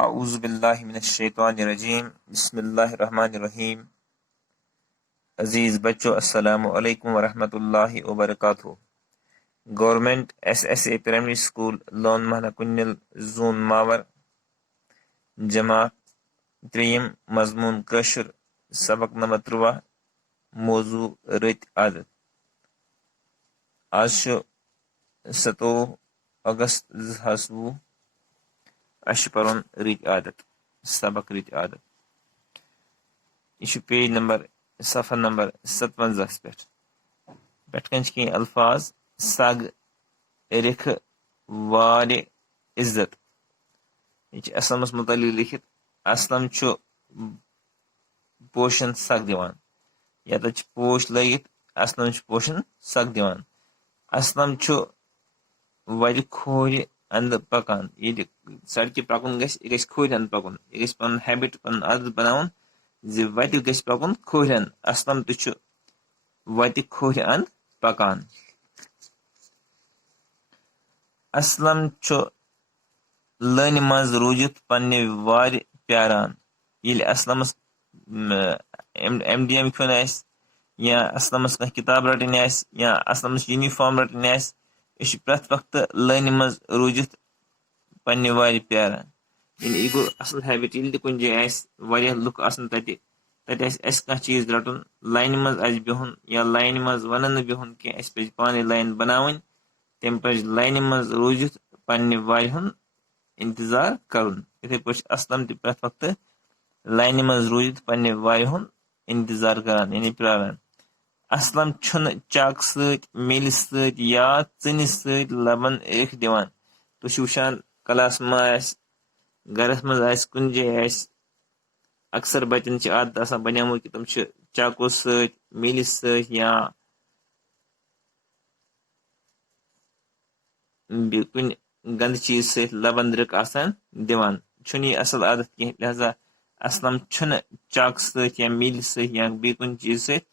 اعوذ باللہ من الشیطان الرجیم بسم اللہ الرحمن الرحیم۔ عزیز بچوں، السلام علیکم ورحمۃ اللہ وبرکاتہ۔ Government S S a primary school loan محلہ کنل زون ماور جماعت تریم مضمون کٲشُر سبق نمبر 13 موضوع رٕتۍ عادت۔ آز چھُ 27 اگست 2020۔ اَسہِ چھُ پَرُن رٕتۍ عادت، سبق رٕتۍ عادت۔ یہِ چھُ پیج نمبر صفحہ نمبر 57 پٮ۪ٹھ کَنۍ چھِ کینٛہہ الفاظ: سگ، رِکھٕ، وارِ، عزت۔ یہِ چھِ اسلمس متعلق لیکھِتھ۔ اسلم چھُ پوشن سگ دِوان، ییٚتٮ۪تھ چھِ پوش لٲگِتھ اسلم چھُ پوشن سگ دِوان۔ اسلم چھُ وتہِ کھوورِ اندٕ پکان۔ ییٚلہِ سڑکہِ پکُن گژھِ، یہِ گژھِ کھوورِ اندٕ پکُن۔ یہِ گژھِ پنُن ہیبٹ، پنُن عادت بناوُن زِ وتہِ گژھِ پکُن کھوورِ اندٕ۔ اسلم تہِ چھُ وتہِ کھوورِ اندٕ پکان۔ اسلم چھُ لٲنہِ منٛز روٗزِتھ پننہِ وارِ پیاران۔ ییٚلہِ اسلمس MDM کھیوٚن آسہِ، یا اسلمس کانٛہہ کِتاب رٹٕنۍ آسہِ، یا اسلمس یوٗنِفارم رٹٕنۍ آسہِ، أسۍ چھِ پرٛٮ۪تھ وقتہٕ لٲنہِ منٛز روٗزِتھ پننہِ وارِ پیاران۔ یعنی یہِ گوٚو اصل ہیبٹ۔ ییٚلہِ تہِ کُنہِ جایہِ آسہِ، واریاہ لُکھ آسن تتہِ آسہِ اسہِ کانٛہہ چیٖز رٹُن، لاینہِ منٛز آسہِ بِہُن، یا لاینہِ منٛز ونن نہٕ بِہُن کینٛہہ، اسہِ پزِ پانے لاین بناوٕنۍ۔ تمہِ پزِ لاینہِ منٛز روٗزِتھ پننہِ وارِ ہُنٛد انتظار کرُن۔ یِتھے پٲٹھۍ چھُ اسلم تہِ پرٛٮ۪تھ وقتہٕ لاینہِ منٛز روٗزِتھ پننہِ وارِ ہُنٛد انتظار کران، یعنی پیاران۔ اسلم چھُنہٕ چاکہٕ سۭتۍ، میلہِ سۭتۍ یا ژِنہِ سۭتۍ لبن رِکھ دِوان۔ تُہۍ چھِو وٕچھان کلاس منٛز آسہِ، گرس منٛز آسہِ، کُنہِ جایہِ آسہِ، اکثر بچن چھِ عادت آسان بنیومُت کہِ تِم چھِ چاکو سۭتۍ، میلہِ سۭتۍ یا کُنہِ گندٕ چیٖز سۭتۍ لبن رِکھ آسان دِوان۔ چھُنہٕ یہِ اصل عادت کینٛہہ، لہذا اسلم چھُنہٕ چاکہٕ سۭتۍ یا میلہِ سۭتۍ یا بیٚیہِ کُنہِ چیٖز سۭتۍ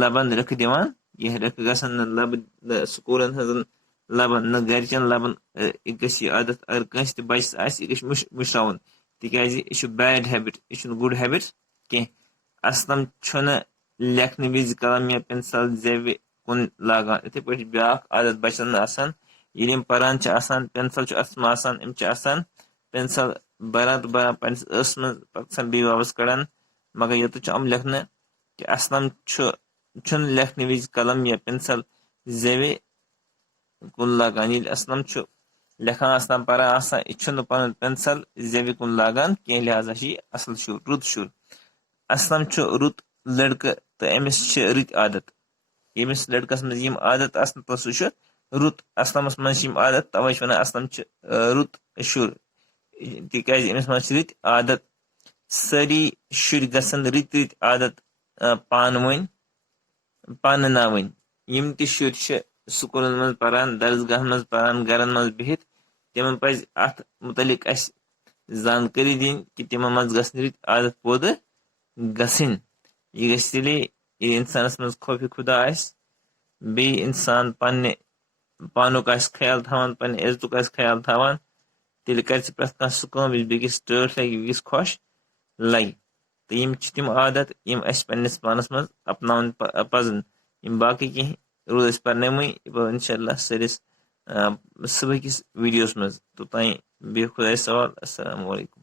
لبن رِکھ دِوان کینٛہہ۔ رِکھ گژھن نہٕ لبہٕ، نہ سکوٗلن ہٕنٛزن لبن، نہ گرِچٮ۪ن لبن۔ یہِ گژھِ یہِ عادت اگر کٲنٛسہِ تہِ بچس آسہِ، یہِ گژھِ مٔشراوُن، تِکیازِ یہِ چھُ بیڈ ہیبٹ، یہِ چھُنہٕ گُڈ ہیبٹ کینٛہہ۔ اسلم چھُنہٕ لیکھنہٕ وِزِ قلم یا پینسل زیوِ کُن لاگان۔ یِتھے پٲٹھۍ بیاکھ عادت بچن آسان، ییٚلہِ یِم پران چھِ آسان، پینسل چھُ اتھس منٛز آسان، یِم چھِ آسان پینسل بران تہٕ بران پننِس ٲسس منٛز، پتہٕ گژھان بیٚیہِ واپس کڑان، مگر یوٚتتھ چھُ یِم لیکھنہٕ کہِ اسلم چھُنہٕ لیکھنہٕ وِزِ قلم یا پینسل زیوِ کُن لاگان۔ ییٚلہِ اسلم چھُ لیکھان آسان، پران آسان، یہِ چھُنہٕ پنُن پینسل زیوِ کُن لاگان کینٛہہ، لہذا چھُ یہِ اصل شُر، رُت شُر۔ اسلم چھُ رُت لڑکہٕ تہٕ أمِس چھِ رٕتۍ عادت۔ ییٚمِس لڑکس منٛز یِم عادت آسن تہٕ سُہ چھُ رُت۔ اسلمس منٛز چھِ یِم عادت، توے چھِ ونان اسلم چھُ رُت شُر، تِکیازِ أمِس منٛز چھِ رٕتۍ عادت۔ سٲری شُرۍ گژھن رٕتۍ رٕتۍ عادت پانہٕ ؤنۍ پانناوٕنۍ۔ یِم تہِ شُرۍ چھِ سکوٗلن منٛز پران، درسگاہن منٛز پران، گرن منٛز بِہِتھ، تِمن پزِ اتھ متعلق اسہِ زانکٲری دِنۍ کہِ تِمن منٛز گژھن رٕتۍ عادت پٲدٕ گژھٕنۍ۔ یہِ گژھِ تیٚلے ییٚلہِ انسانس منٛز خوفِ خدا آسہِ، بیٚیہِ انسان پننہِ پانُک آسہِ خیال تھاوان، پننہِ عزتُک آسہِ خیال تھاوان، تیٚلہِ کرِ سُہ پرٛٮ۪تھ کانٛہہ سُہ کٲم یُس بیٚکِس ٹٲٹھ لگہِ، بیٚکِس خۄش لگہِ۔ تہٕ یِم چھِ تِم عادت یِم اسہِ پننِس پانس منٛز اپناوٕنۍ پزن۔ یِم باقٕے کینٛہہ روٗد اسہِ پرنٲومٕے، یہِ پَرو انشاء اللہ سٲنِس صبح کِس ویٖڈیوس منٛز۔ توٚتانۍ بِہِو خۄدایس حوال۔ السلام علیکم۔